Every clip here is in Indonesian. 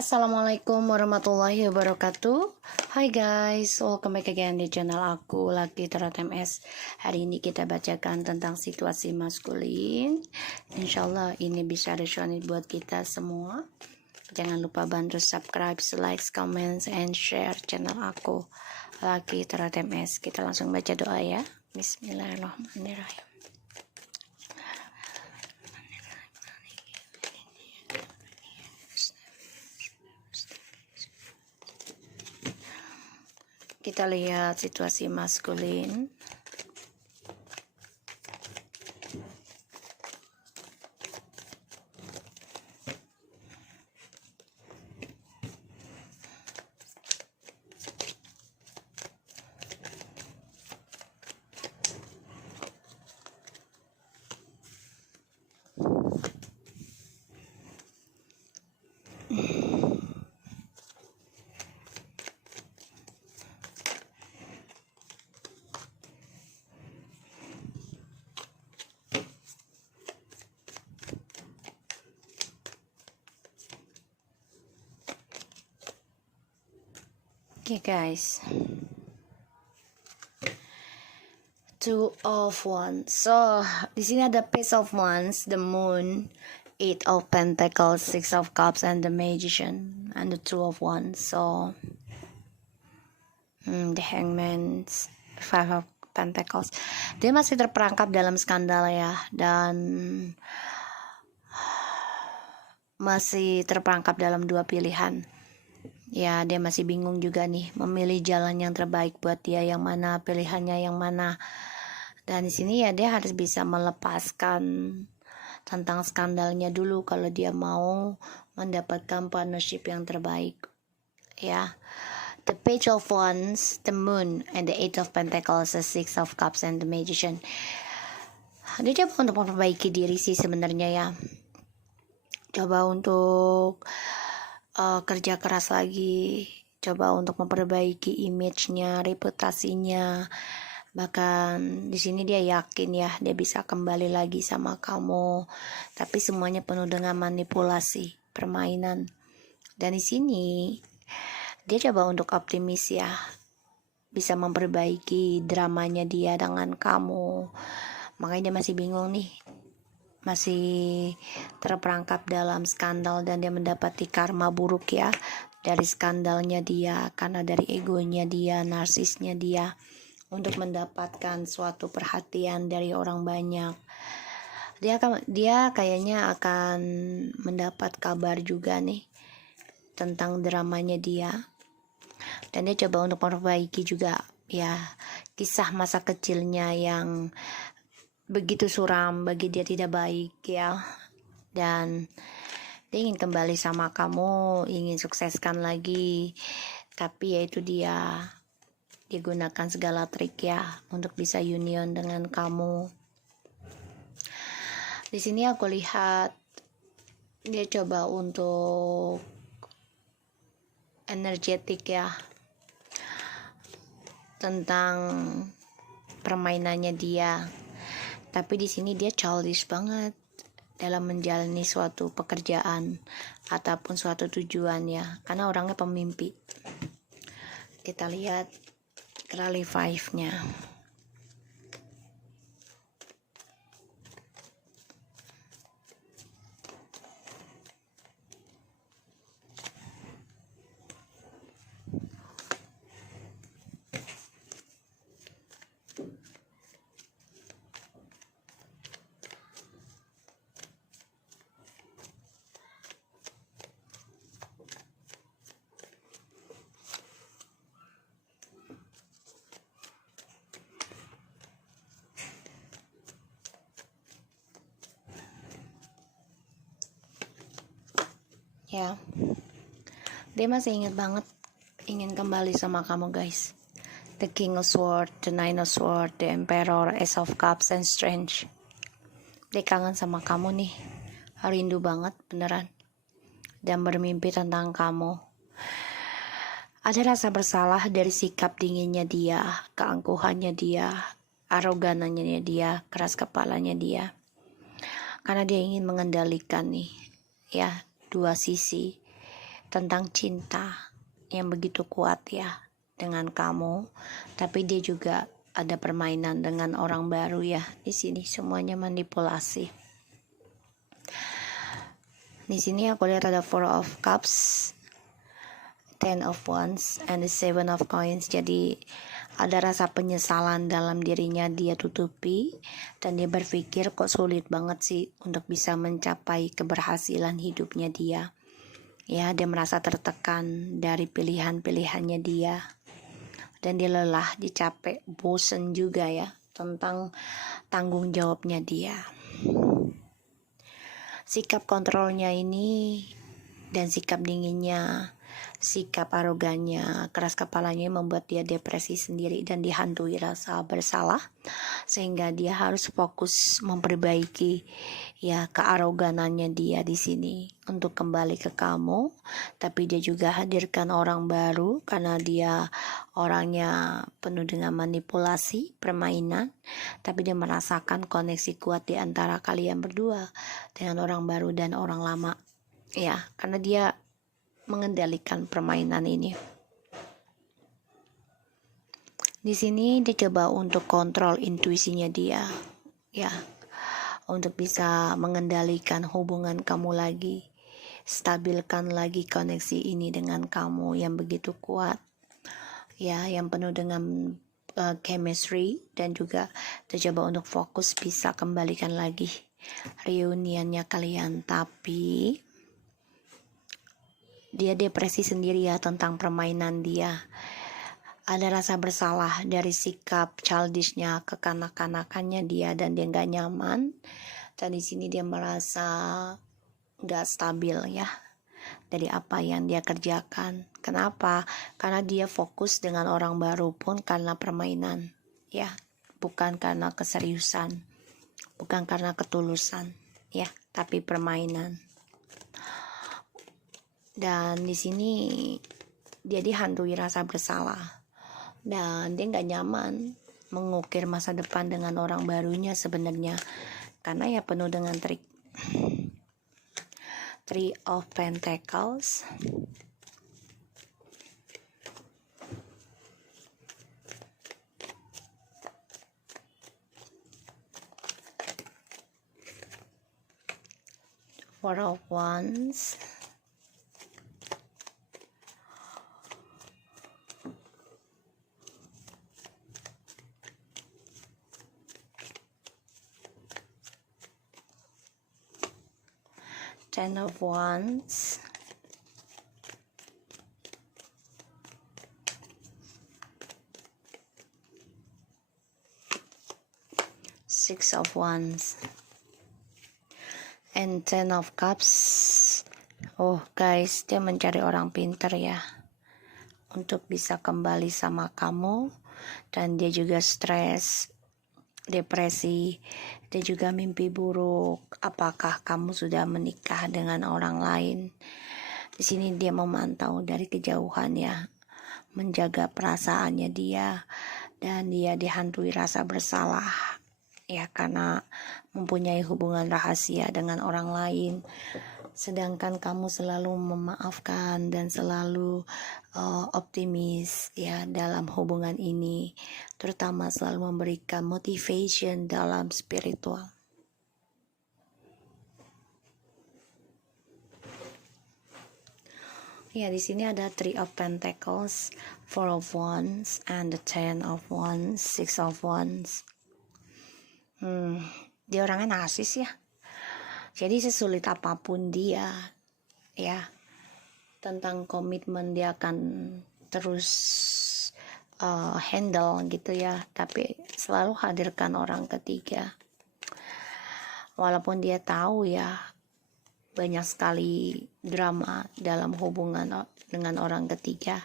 Assalamualaikum warahmatullahi wabarakatuh. Hai guys, welcome back again di channel aku Lucky Tarot MS. Hari ini kita bacakan tentang situasi maskulin. Insyaallah ini bisa resonate buat kita semua. Jangan lupa bantu subscribe, like, comments, and share channel aku Lucky Tarot MS. Kita langsung baca doa ya. Bismillahirrahmanirrahim. Kita lihat situasi maskulin. Okay guys, Two of Wands. So di sini ada Page of Wands, the Moon, Eight of Pentacles, Six of Cups, and the Magician, and the Two of Wands. So the Hangman, Five of Pentacles. Dia masih terperangkap dalam skandal ya, dan masih terperangkap dalam dua pilihan. Ya, dia masih bingung juga nih memilih jalan yang terbaik buat dia yang mana, pilihannya yang mana. Dan di sini ya dia harus bisa melepaskan tentang skandalnya dulu kalau dia mau mendapatkan partnership yang terbaik. Ya. The Page of Wands, the Moon, and the Eight of Pentacles, the Six of Cups, and the Magician. Dia coba untuk memperbaiki diri sih sebenarnya ya. Coba untuk kerja keras lagi, coba untuk memperbaiki image-nya, reputasinya. Bahkan di sini dia yakin ya dia bisa kembali lagi sama kamu, tapi semuanya penuh dengan manipulasi, permainan. Dan di sini dia coba untuk optimis ya, bisa memperbaiki dramanya dia dengan kamu. Makanya dia masih bingung nih, masih terperangkap dalam skandal, dan dia mendapati karma buruk ya dari skandalnya dia, karena dari egonya dia, narsisnya dia, untuk mendapatkan suatu perhatian dari orang banyak. Dia kayaknya akan mendapat kabar juga nih tentang dramanya dia, dan dia coba untuk memperbaiki juga ya kisah masa kecilnya yang begitu suram, bagi dia tidak baik ya. Dan dia ingin kembali sama kamu, ingin sukseskan lagi, tapi yaitu dia gunakan segala trik ya untuk bisa union dengan kamu. Di sini aku lihat dia coba untuk energetik ya tentang permainannya dia. Tapi di sini dia childish banget dalam menjalani suatu pekerjaan ataupun suatu tujuan ya, karena orangnya pemimpi. Kita lihat Rally 5-nya. Ya, dia masih ingat banget ingin kembali sama kamu guys. The King of Swords, the Nine of Swords, the Emperor, Ace of Cups, and Strange. Dia kangen sama kamu nih, rindu banget beneran, dan bermimpi tentang kamu. Ada rasa bersalah dari sikap dinginnya dia, keangkuhannya dia, arogananya dia, keras kepalanya dia. Karena dia ingin mengendalikan nih ya dua sisi tentang cinta yang begitu kuat ya dengan kamu, tapi dia juga ada permainan dengan orang baru ya. Di sini semuanya manipulasi. Di sini aku lihat ada Four of Cups, Ten of Wands, and the Seven of Coins. Jadi ada rasa penyesalan dalam dirinya dia tutupi, dan dia berpikir kok sulit banget sih untuk bisa mencapai keberhasilan hidupnya dia. Ya, dia merasa tertekan dari pilihan-pilihannya dia, dan dia lelah, dia capek, bosen juga ya tentang tanggung jawabnya dia. Sikap kontrolnya ini dan sikap dinginnya, sikap arogannya, keras kepalanya membuat dia depresi sendiri dan dihantui rasa bersalah, sehingga dia harus fokus memperbaiki ya kearoganannya dia di sini untuk kembali ke kamu. Tapi dia juga hadirkan orang baru karena dia orangnya penuh dengan manipulasi, permainan, tapi dia merasakan koneksi kuat di antara kalian berdua dengan orang baru dan orang lama ya, karena dia mengendalikan permainan ini. Di sini dia coba untuk kontrol intuisinya dia ya, untuk bisa mengendalikan hubungan kamu lagi, stabilkan lagi koneksi ini dengan kamu yang begitu kuat ya, yang penuh dengan chemistry, dan juga dia coba untuk fokus bisa kembalikan lagi reuniannya kalian. Tapi dia depresi sendiri ya tentang permainan dia. Ada rasa bersalah dari sikap childishnya, kekanak-kanakannya dia, dan dia nggak nyaman. Dan di sini dia merasa nggak stabil ya dari apa yang dia kerjakan. Kenapa? Karena dia fokus dengan orang baru pun karena permainan ya, bukan karena keseriusan, bukan karena ketulusan ya, tapi permainan. Dan di sini dia dihantui rasa bersalah, dan dia nggak nyaman mengukir masa depan dengan orang barunya sebenarnya, karena ya penuh dengan trik. Three of Pentacles, Four of Wands, Ten of Wands, Six of Wands, and Ten of Cups. Oh guys, dia mencari orang pintar ya untuk bisa kembali sama kamu, dan dia juga stres, depresi, dia juga mimpi buruk. Apakah kamu sudah menikah dengan orang lain? Di sini dia memantau dari kejauhan ya, menjaga perasaannya dia, dan dia dihantui rasa bersalah ya karena mempunyai hubungan rahasia dengan orang lain. Sedangkan kamu selalu memaafkan dan selalu optimis ya dalam hubungan ini, terutama selalu memberikan motivation dalam spiritual. Ya, di sini ada Three of Pentacles, Four of Wands, and the Ten of Wands, Six of Wands. Dia orangnya narsis ya. Jadi sesulit apapun dia ya tentang komitmen, dia akan terus handle gitu ya, tapi selalu hadirkan orang ketiga. Walaupun dia tahu ya banyak sekali drama dalam hubungan dengan orang ketiga,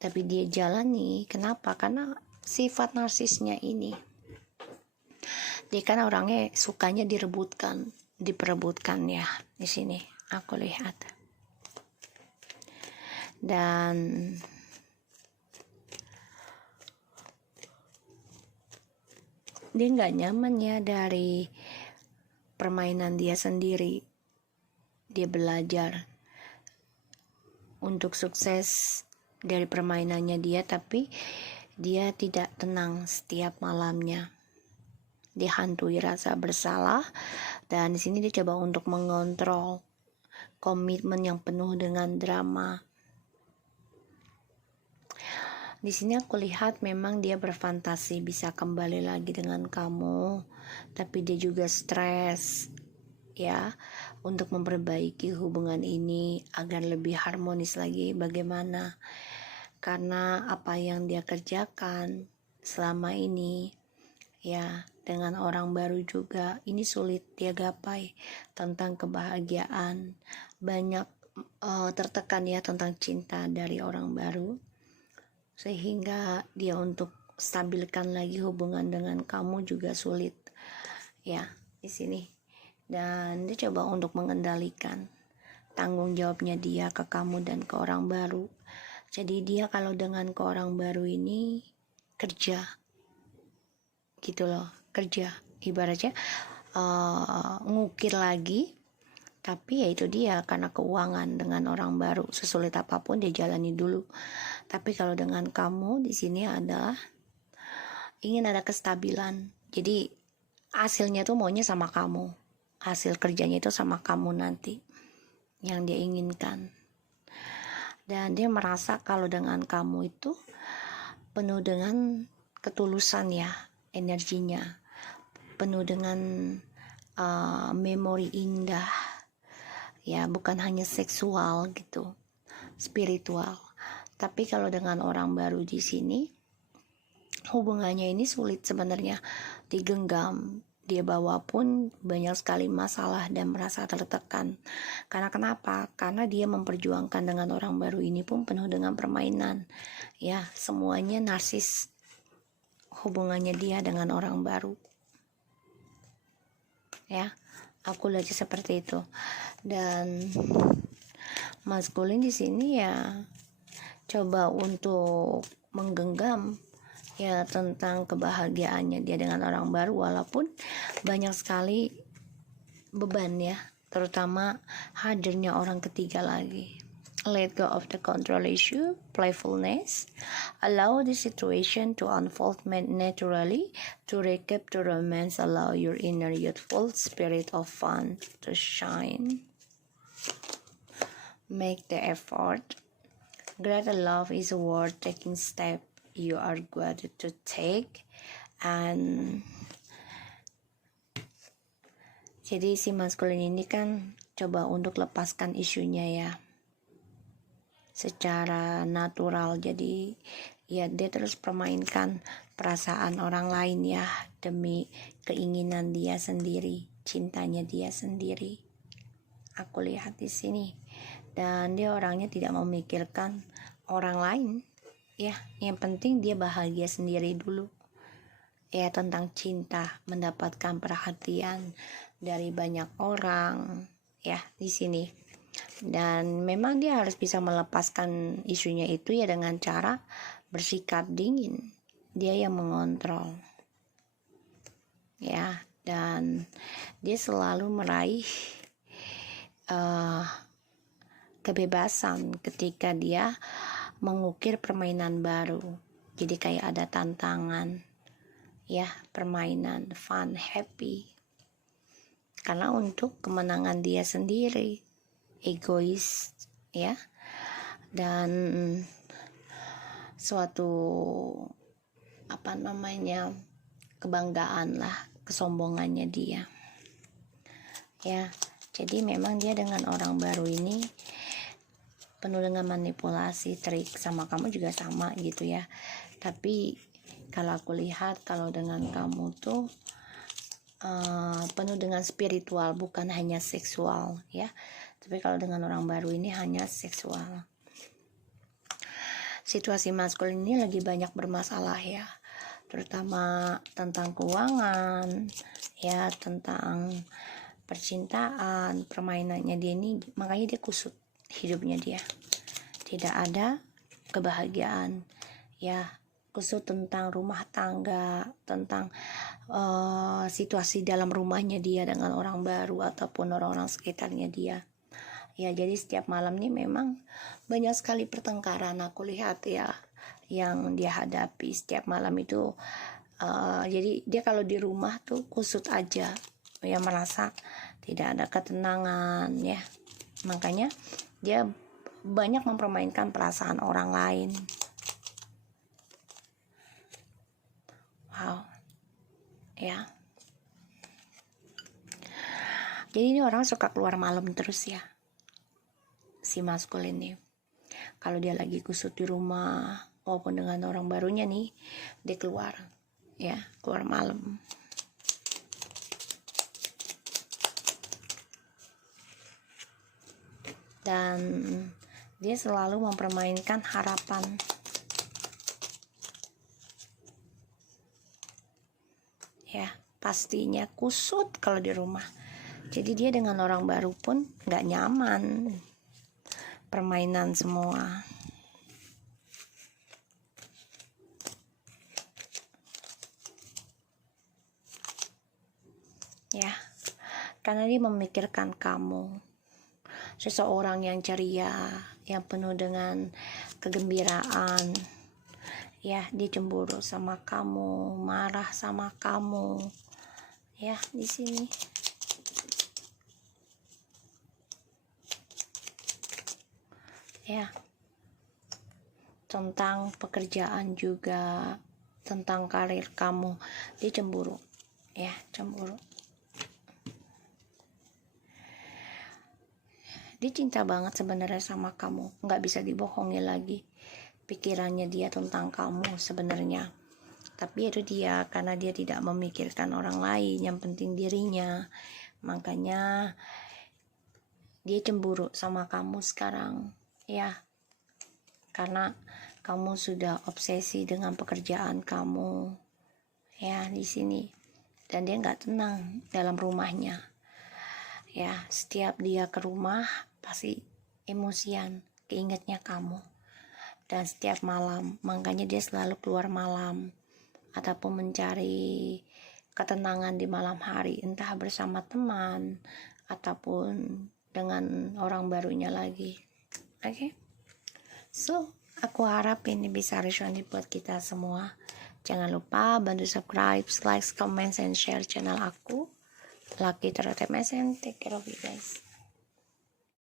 tapi dia jalani. Kenapa? Karena sifat narsisnya ini. Dia kan orangnya sukanya diperebutkan ya. Di sini aku lihat. Dan dia nggak nyaman ya dari permainan dia sendiri. Dia belajar untuk sukses dari permainannya dia, tapi dia tidak tenang setiap malamnya. Dihantui rasa bersalah, dan di sini dia coba untuk mengontrol komitmen yang penuh dengan drama. Di sini aku lihat memang dia berfantasi bisa kembali lagi dengan kamu, tapi dia juga stres ya untuk memperbaiki hubungan ini agar lebih harmonis lagi. Bagaimana? Karena apa yang dia kerjakan selama ini ya dengan orang baru juga ini sulit dia gapai tentang kebahagiaan, banyak tertekan ya tentang cinta dari orang baru, sehingga dia untuk stabilkan lagi hubungan dengan kamu juga sulit ya di sini. Dan dia coba untuk mengendalikan tanggung jawabnya dia ke kamu dan ke orang baru. Jadi dia kalau dengan ke orang baru ini kerja gitu loh, kerja ibaratnya ngukir lagi, tapi ya itu dia karena keuangan dengan orang baru sesulit apapun dia jalani dulu. Tapi kalau dengan kamu di sini adalah ingin ada kestabilan, jadi hasilnya tuh maunya sama kamu, hasil kerjanya itu sama kamu nanti yang dia inginkan. Dan dia merasa kalau dengan kamu itu penuh dengan ketulusan ya, energinya penuh dengan memori indah ya, bukan hanya seksual gitu, spiritual. Tapi kalau dengan orang baru di sini hubungannya ini sulit sebenarnya digenggam. Dia bawa pun banyak sekali masalah dan merasa tertekan. Karena kenapa? Karena dia memperjuangkan dengan orang baru ini pun penuh dengan permainan. Ya, semuanya narsis hubungannya dia dengan orang baru. Ya, aku lihat seperti itu. Dan maskulin di sini ya coba untuk menggenggam ya tentang kebahagiaannya dia dengan orang baru, walaupun banyak sekali beban ya, terutama hadirnya orang ketiga lagi. Let go of the control issue, playfulness, allow the situation to unfold naturally. To recap the romance, allow your inner youthful spirit of fun to shine. Make the effort. Greater love is worth taking step you are glad to take. And jadi si maskulin ini kan coba untuk lepaskan isunya ya secara natural. Jadi ya dia terus permainkan perasaan orang lain ya demi keinginan dia sendiri, cintanya dia sendiri. Aku lihat di sini. Dan dia orangnya tidak memikirkan orang lain ya, yang penting dia bahagia sendiri dulu ya, tentang cinta, mendapatkan perhatian dari banyak orang ya di sini. Dan memang dia harus bisa melepaskan isunya itu ya dengan cara bersikap dingin, dia yang mengontrol ya. Dan dia selalu meraih kebebasan ketika dia mengukir permainan baru. Jadi kayak ada tantangan ya, permainan fun, happy, karena untuk kemenangan dia sendiri, egois ya, dan suatu kebanggaan lah, kesombongannya dia ya. Jadi memang dia dengan orang baru ini penuh dengan manipulasi, trik, sama kamu juga sama gitu ya. Tapi kalau aku lihat kalau dengan kamu tuh penuh dengan spiritual, bukan hanya seksual ya. Tapi kalau dengan orang baru ini hanya seksual. Situasi maskulin ini lagi banyak bermasalah ya, terutama tentang keuangan ya, tentang percintaan, permainannya dia ini, makanya dia kusut hidupnya dia, tidak ada kebahagiaan ya, kusut tentang rumah tangga, tentang situasi dalam rumahnya dia dengan orang baru ataupun orang-orang sekitarnya dia. Ya, jadi setiap malam nih memang banyak sekali pertengkaran aku lihat ya yang dia hadapi setiap malam itu. Jadi dia kalau di rumah tuh kusut aja, ya merasa tidak ada ketenangan ya. Makanya dia banyak mempermainkan perasaan orang lain. Wow, ya. Jadi ini orang suka keluar malam terus ya, si maskul ini. Kalau dia lagi kusut di rumah, walaupun dengan orang barunya nih, dia keluar, ya, keluar malam. Dan dia selalu mempermainkan harapan. Ya, pastinya kusut kalau di rumah. Jadi dia dengan orang baru pun nggak nyaman. Permainan semua. Ya, karena dia memikirkan kamu. Seseorang yang ceria, yang penuh dengan kegembiraan. Ya, dia cemburu sama kamu, marah sama kamu. Ya, di sini. Ya, tentang pekerjaan juga, tentang karir kamu, dia cemburu. Ya, cemburu. Dia cinta banget sebenarnya sama kamu, nggak bisa dibohongi lagi. Pikirannya dia tentang kamu sebenarnya, tapi itu dia karena dia tidak memikirkan orang lain, yang penting dirinya. Makanya dia cemburu sama kamu sekarang, ya, karena kamu sudah obsesi dengan pekerjaan kamu, ya, di sini. Dan dia nggak tenang dalam rumahnya. Ya, setiap dia ke rumah pasti emosian, keingetnya kamu. Dan setiap malam, makanya dia selalu keluar malam ataupun mencari ketenangan di malam hari, entah bersama teman ataupun dengan orang barunya lagi. Oke? So, aku harap ini bisa resonate buat kita semua. Jangan lupa bantu subscribe, like, comment, and share channel aku. Lucky Terate Mesen, take care of you guys.